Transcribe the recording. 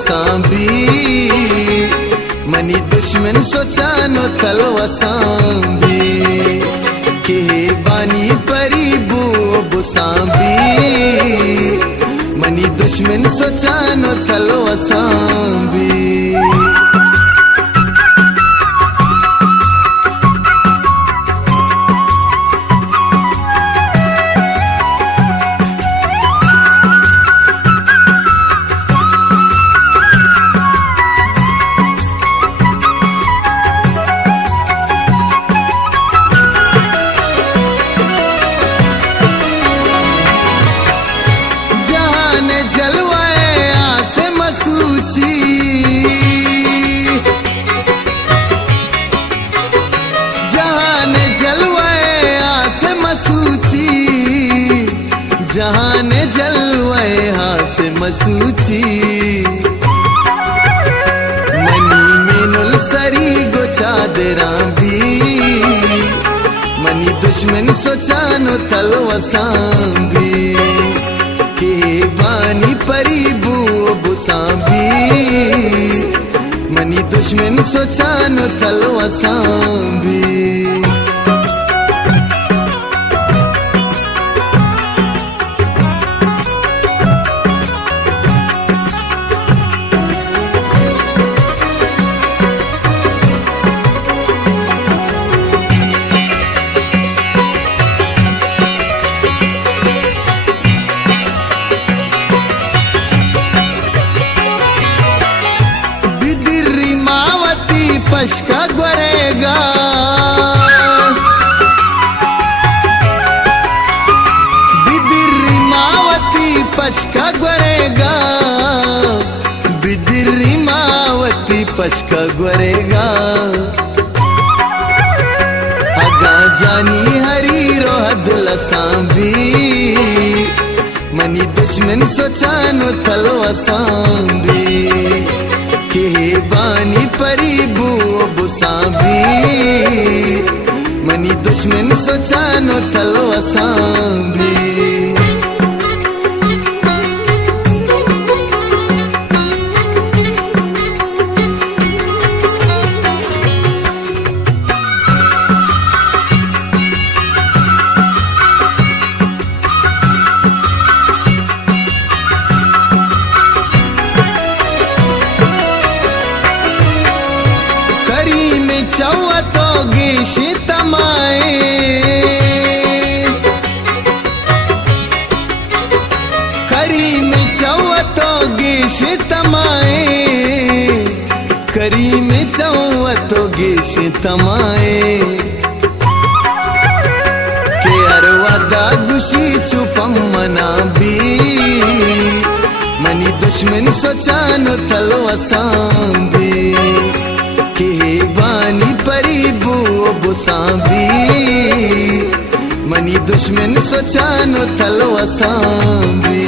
बुसांबी मनी दुश्मन सोचानो तलवसांबी के बानी परी बू बुसांबी मनी दुश्मन सोचानो तलवसांबी जलवाए आसे मसूची जहान जलवाए आसे मसूची जहान जलवाए आसे मसूची मनी मेनुल सरी गो चादरा भी मनी दुश्मन सोचानो तलवसांबी के बानी परी बू बुसांबी मनी दुश्मन सोचानो तलवसांबी पशका गुरेगा बिदिरी मावती पशका गुरेगा बिदिरी मावती पशका गुरेगा अगा जानी हरी रोहद लसांबी मनी दुश्मन सोचानो तलवसांबी के बानी परी बू बुसांबी मनी दुश्मन सोचानो तलवसांबी चौवतो गेश तमाए करी में चौवतो गेश तमाए करी में चौवतो गेश तमाए के अरवादा गुशी चुपम मना भी मनी दुश्मन सोचानो तलवसांबी के बानी परी बू बुसांबी मनी दुश्मन सोचानो तलवसांबी